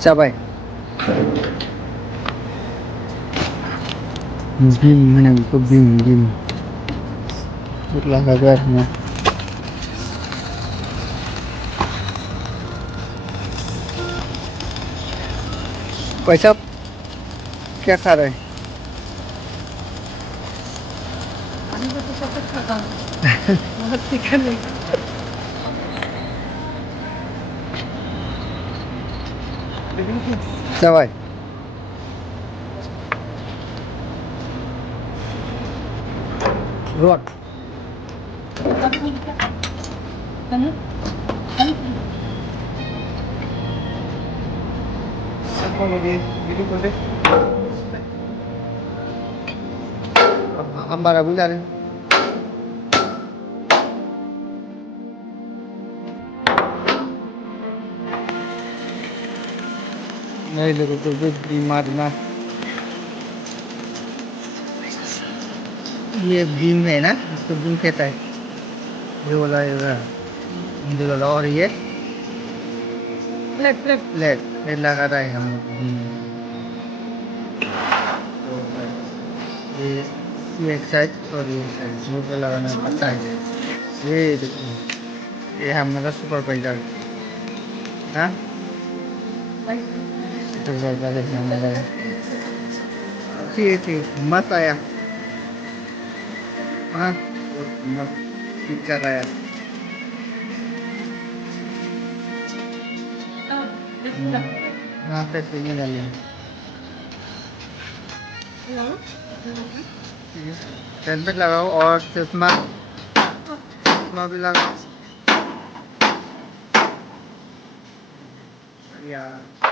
Sabay. Bim mana ko bim. Itulah kabarnya. भाई साहब क्या खा रहे हैं? Sao vậy? Ruột. Ông bà là bún ra đi. नहीं देखो तो बीमार ना ये भीम है ना इसको भीम कहता है ये वाला हिंदी वाला और ये प्लेट लगा रहा है हम ये एक साइड और ये साइड मुंह पे लगाना पड़ता है ये देखो ये हमारा सुपरवाइजर हाँ सुपरवाइजर हमारा ठीक मत आया हाँ मत ठीक कर आया हाँ पे नहीं डालिए हेलमेट लगाओ और चश्मा भी लगाओ यार